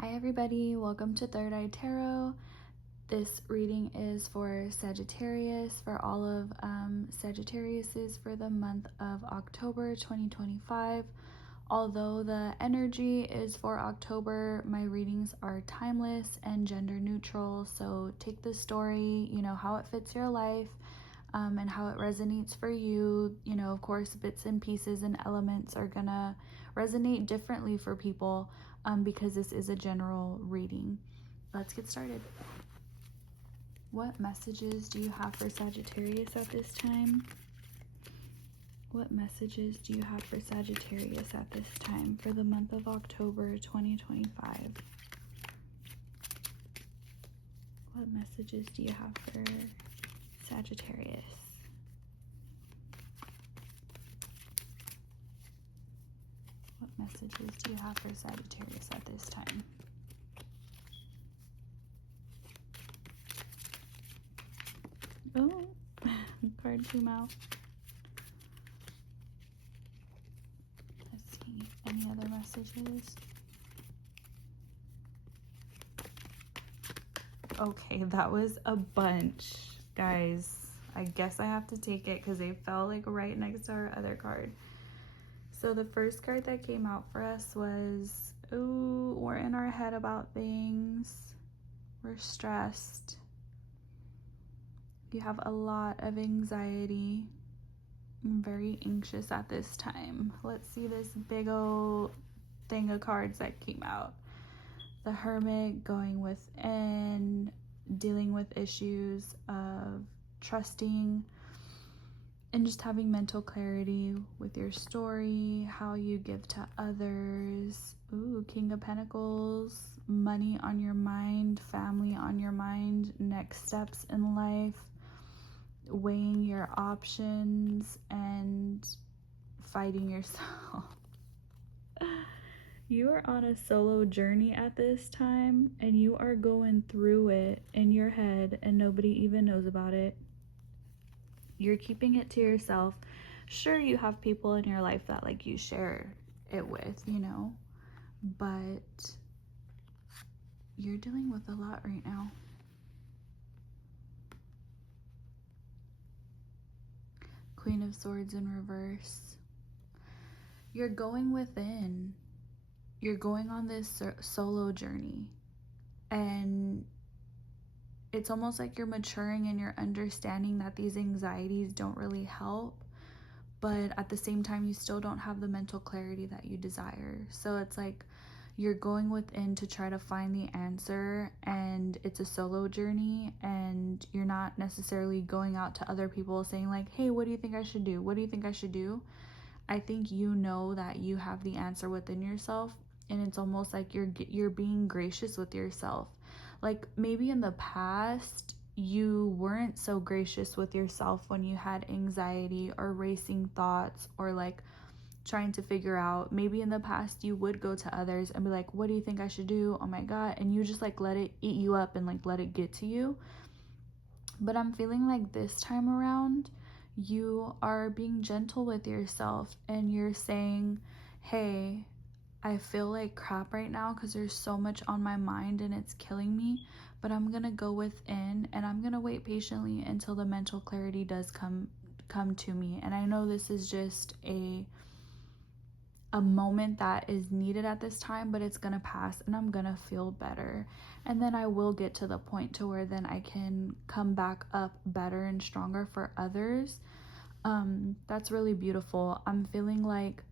Hi everybody, welcome to Third Eye Tarot. This reading is for Sagittarius, for all of Sagittariuses for the month of October 2025. Although the energy is for October, my readings are timeless and gender neutral, so take the story, how it fits your life, and how it resonates for you. Of course, bits and pieces and elements are gonna resonate differently for people because this is a general reading. Let's get started. What messages do you have for Sagittarius at this time? What messages do you have for Sagittarius at this time for the month of October 2025? What messages do you have for Sagittarius? What messages do you have for Sagittarius at this time? Oh, card came out. Let's see, any other messages? Okay, that was a bunch, guys. I guess I have to take it because they fell like right next to our other card. So the first card that came out for us was, ooh, we're in our head about things. We're stressed. You have a lot of anxiety. I'm very anxious at this time. Let's see this big old thing of cards that came out. The Hermit, going within, dealing with issues of trusting and just having mental clarity with your story, how you give to others. Ooh, King of Pentacles, money on your mind, family on your mind, next steps in life, weighing your options and fighting yourself. You are on a solo journey at this time, and you are going through it in your head and nobody even knows about it. You're keeping it to yourself. Sure, you have people in your life that like you share it with, but you're dealing with a lot right now. Queen of Swords in reverse. You're going within. You're going on this solo journey, and it's almost like you're maturing and you're understanding that these anxieties don't really help, but at the same time you still don't have the mental clarity that you desire. So it's like you're going within to try to find the answer, and it's a solo journey, and you're not necessarily going out to other people saying like, hey, what do you think I should do? What do you think I should do? I think you know that you have the answer within yourself, and it's almost like you're being gracious with yourself. Like maybe in the past you weren't so gracious with yourself when you had anxiety or racing thoughts or like trying to figure out. Maybe in the past you would go to others and be like, what do you think I should do? Oh my God. And you just like let it eat you up and like let it get to you. But I'm feeling like this time around you are being gentle with yourself, and you're saying, hey, I feel like crap right now because there's so much on my mind and it's killing me, but I'm gonna go within and I'm gonna wait patiently until the mental clarity does come to me. And I know this is just a moment that is needed at this time, but it's gonna pass and I'm gonna feel better, and then I will get to the point to where then I can come back up better and stronger for others. That's really beautiful. I'm feeling like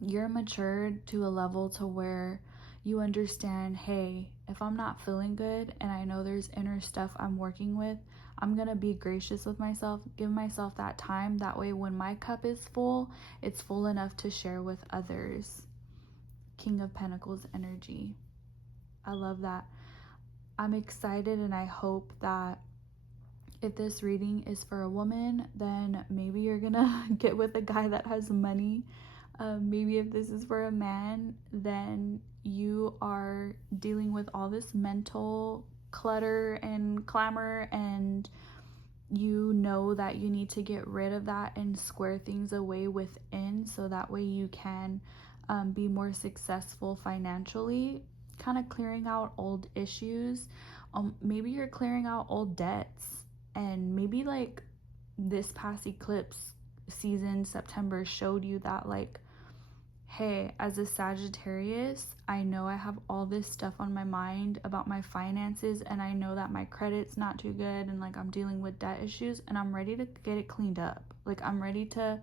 you're matured to a level to where you understand, hey, if I'm not feeling good and I know there's inner stuff I'm working with, I'm gonna be gracious with myself, give myself that time. That way when my cup is full, it's full enough to share with others. King of Pentacles energy. I love that. I'm excited, and I hope that if this reading is for a woman, then maybe you're gonna get with a guy that has money. Maybe if this is for a man, then you are dealing with all this mental clutter and clamor, and you know that you need to get rid of that and square things away within, so that way you can be more successful financially. kind of clearing out old issues. Maybe you're clearing out old debts, and maybe like this past eclipse season, September, showed you that, like, hey, as a Sagittarius, I know I have all this stuff on my mind about my finances, and I know that my credit's not too good, and like I'm dealing with debt issues, and I'm ready to get it cleaned up. Like, I'm ready to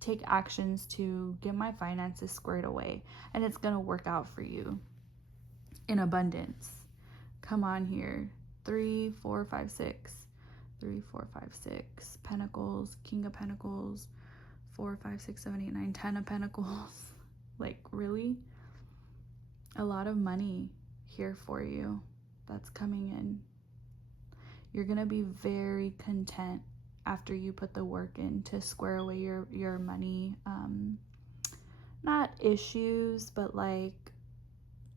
take actions to get my finances squared away, and it's gonna work out for you in abundance. Come on here. 3, 4, 5, 6. 3, 4, 5, 6. Pentacles, King of Pentacles, 4, 5, 6, 7, 8, 9, 10 of Pentacles. Like, really? A lot of money here for you that's coming in. You're gonna be very content after you put the work in to square away your money, not issues, but like,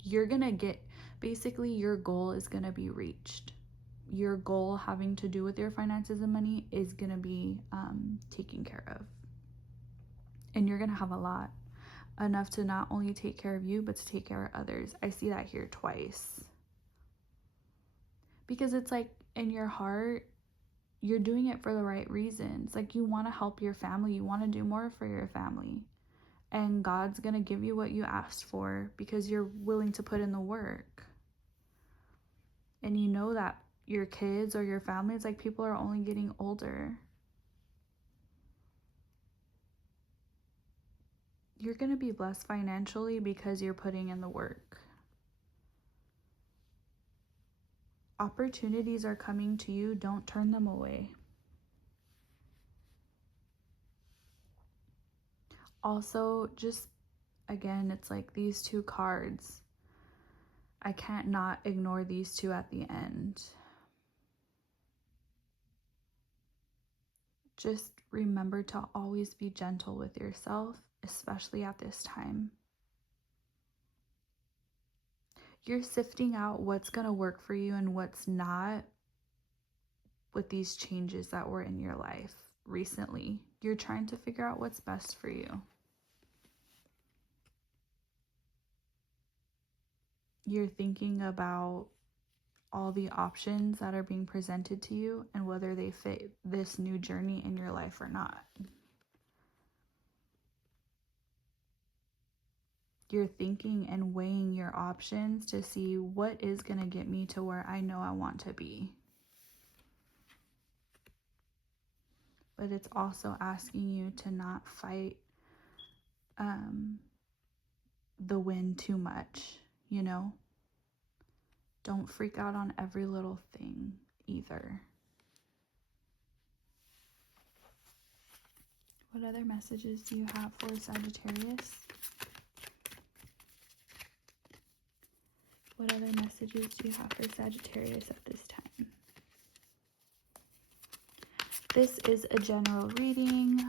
you're gonna get, basically your goal is gonna be reached. Your goal having to do with your finances and money is gonna be taken care of, and you're gonna have a lot, enough to not only take care of you, but to take care of others. I see that here twice, because it's like, in your heart, you're doing it for the right reasons. Like, you want to help your family, you want to do more for your family, and God's gonna give you what you asked for because you're willing to put in the work. And you know that your kids or your family, it's like, people are only getting older. You're gonna be blessed financially because you're putting in the work. Opportunities are coming to you. Don't turn them away. Also, just, again, it's like these two cards. I can't not ignore these two at the end. Just remember to always be gentle with yourself, especially at this time. You're sifting out what's going to work for you and what's not with these changes that were in your life recently. You're trying to figure out what's best for you. You're thinking about all the options that are being presented to you and whether they fit this new journey in your life or not. You're thinking and weighing your options to see what is going to get me to where I know I want to be. But it's also asking you to not fight the wind too much, you know? Don't freak out on every little thing either. What other messages do you have for Sagittarius? What other messages do you have for Sagittarius at this time? This is a general reading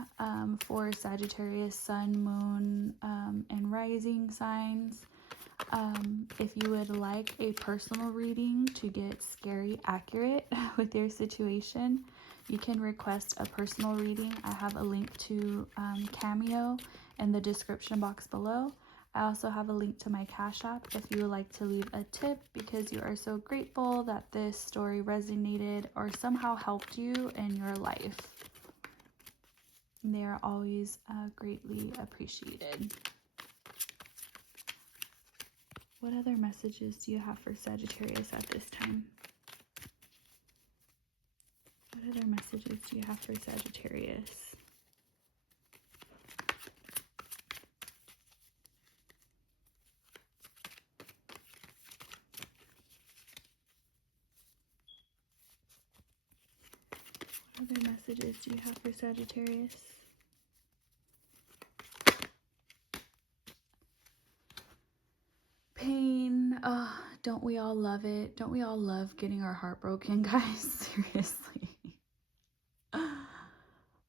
for Sagittarius, Sun, Moon, and Rising signs. If you would like a personal reading to get scary accurate with your situation, you can request a personal reading. I have a link to Cameo in the description box below. I also have a link to my Cash App if you would like to leave a tip because you are so grateful that this story resonated or somehow helped you in your life. They are always greatly appreciated. What other messages do you have for Sagittarius at this time? What other messages do you have for Sagittarius? What other messages do you have for Sagittarius? Pain. Oh, don't we all love it? Don't we all love getting our heart broken, guys? Seriously.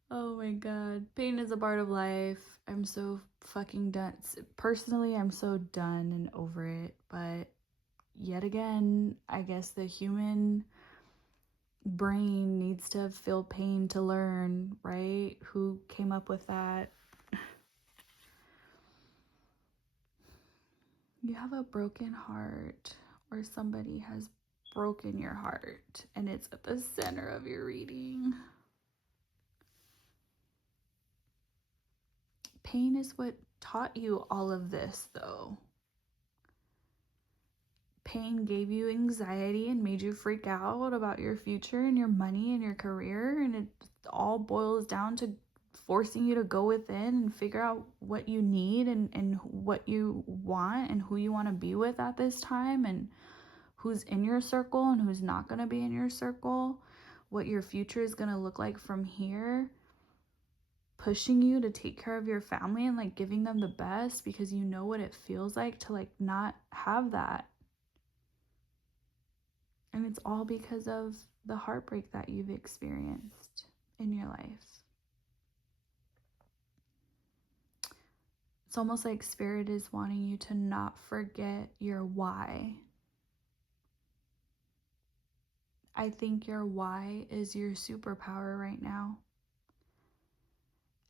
Oh my god. Pain is a part of life. I'm so fucking done. Personally, I'm so done and over it. But yet again, I guess the human brain needs to feel pain to learn, right? Who came up with that? You have a broken heart, or somebody has broken your heart, and it's at the center of your reading. Pain is what taught you all of this, though. Pain gave you anxiety and made you freak out about your future and your money and your career, and it all boils down to forcing you to go within and figure out what you need and what you want and who you want to be with at this time, and who's in your circle and who's not going to be in your circle, what your future is going to look like from here, pushing you to take care of your family and like giving them the best because you know what it feels like to like not have that. And it's all because of the heartbreak that you've experienced in your life. It's almost like Spirit is wanting you to not forget your why. I think your why is your superpower right now.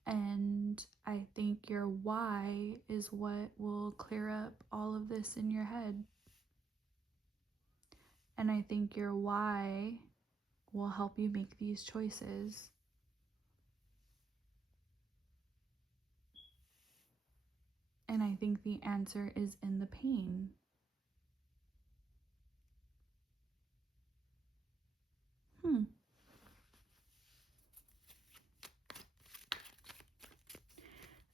And I think your why is what will clear up all of this in your head. And I think your why will help you make these choices. And I think the answer is in the pain.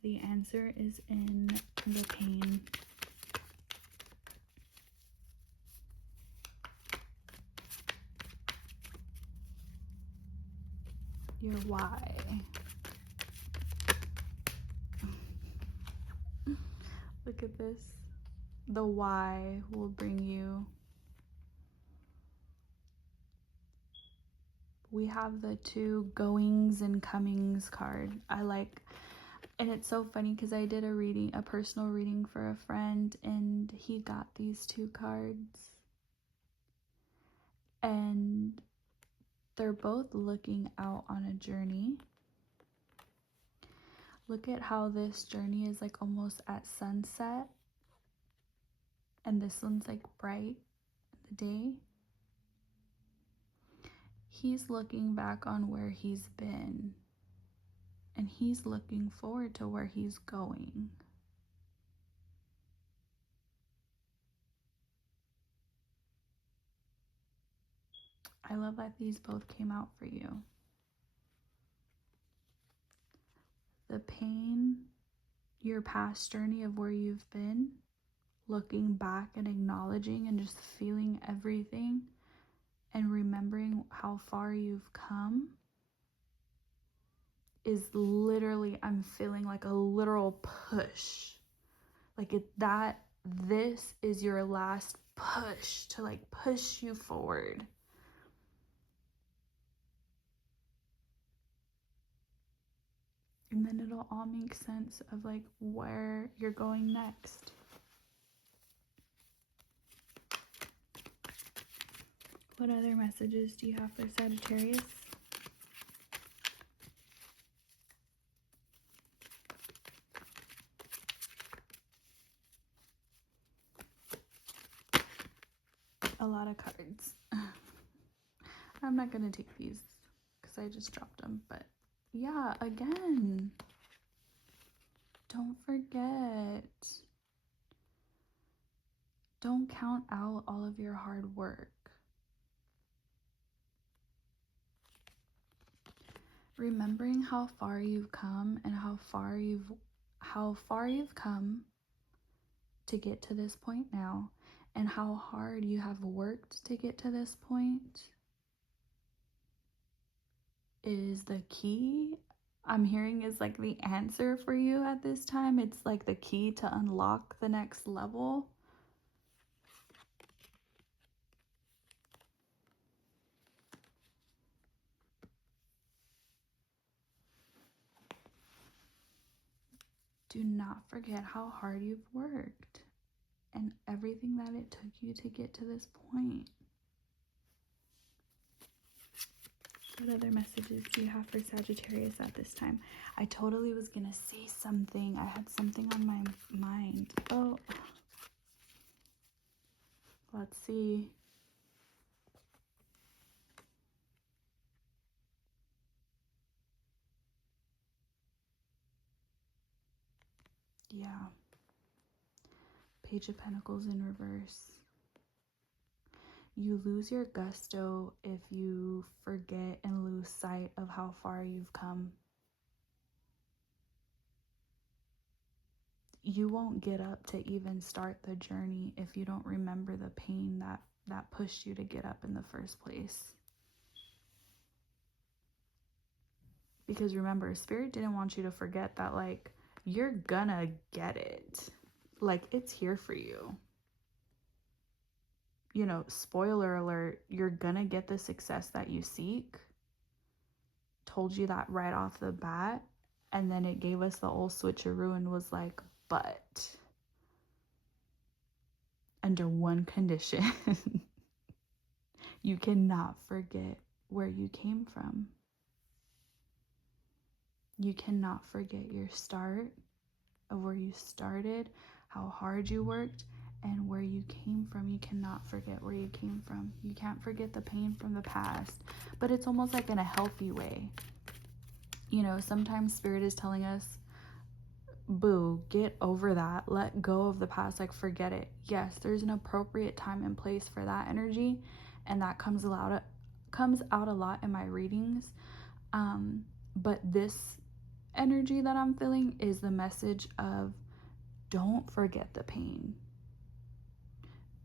The answer is in the pain. Your why. Look at this. The why will bring you. We have the 2 goings and comings card. And it's so funny because I did a personal reading for a friend, and he got these 2 cards. And they're both looking out on a journey. Look at how this journey is like almost at sunset, and this one's like bright in the day. He's looking back on where he's been, and he's looking forward to where he's going. I love that these both came out for you. The pain, your past journey of where you've been, looking back and acknowledging and just feeling everything and remembering how far you've come is literally, I'm feeling like a literal push. Like this is your last push to like push you forward. And then it'll all make sense of like where you're going next. What other messages do you have for Sagittarius? A lot of cards. I'm not going to take these because I just dropped them. But yeah, again, don't forget. Don't count out all of your hard work. Remembering how far you've come and how far you've come to get to this point now, and how hard you have worked to get to this point is the key. I'm hearing is like the answer for you at this time. It's like the key to unlock the next level. Do not forget how hard you've worked and everything that it took you to get to this point. What other messages do you have for Sagittarius at this time? I totally was going to say something. I had something on my mind. Oh, Let's see. Yeah. Page of Pentacles in reverse. You lose your gusto if you forget and lose sight of how far you've come. You won't get up to even start the journey if you don't remember the pain that pushed you to get up in the first place. Because remember, Spirit didn't want you to forget that, like, you're gonna get it. Like, it's here for you. You know, spoiler alert, you're gonna get the success that you seek. Told you that right off the bat. And then it gave us the old switcheroo and was like, but under one condition. You cannot forget where you came from. You cannot forget your start of where you started, how hard you worked, and where you came from. You cannot forget where you came from. You can't forget the pain from the past, but it's almost like in a healthy way. You know, sometimes Spirit is telling us, boo, get over that. Let go of the past. Like, forget it. Yes, there's an appropriate time and place for that energy, and that comes out a lot in my readings. But this energy that I'm feeling is the message of, don't forget the pain.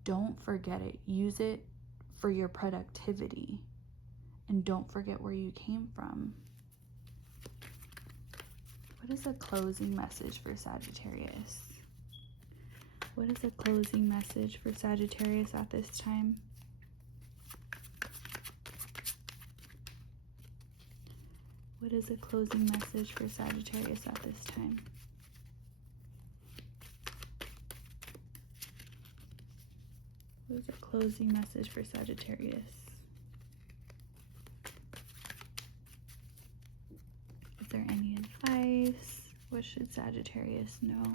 Don't forget it. Use it for your productivity. And don't forget where you came from. What is a closing message for Sagittarius? What is a closing message for Sagittarius at this time? What is a closing message for Sagittarius at this time? What is a closing message for Sagittarius? Is there any advice? What should Sagittarius know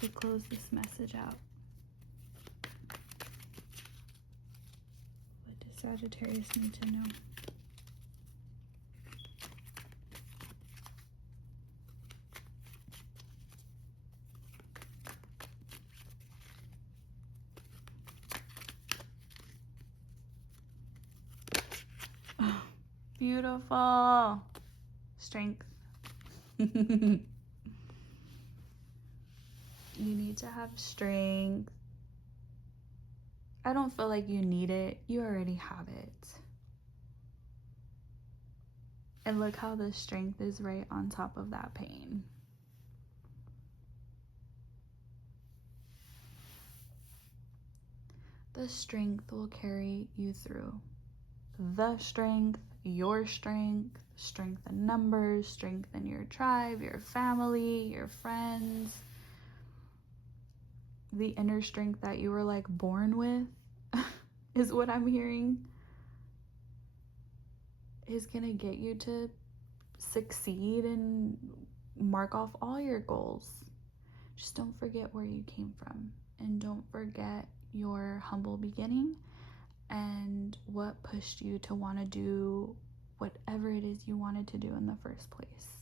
to close this message out? What does Sagittarius need to know? Oh, beautiful. Strength. You need to have strength. I don't feel like you need it. You already have it. And look how the strength is right on top of that pain. The strength will carry you through. The strength, your strength, strength in numbers, strength in your tribe, your family, your friends. The inner strength that you were like born with is what I'm hearing, is gonna get you to succeed and mark off all your goals. Just don't forget where you came from, and don't forget your humble beginning and what pushed you to want to do whatever it is you wanted to do in the first place.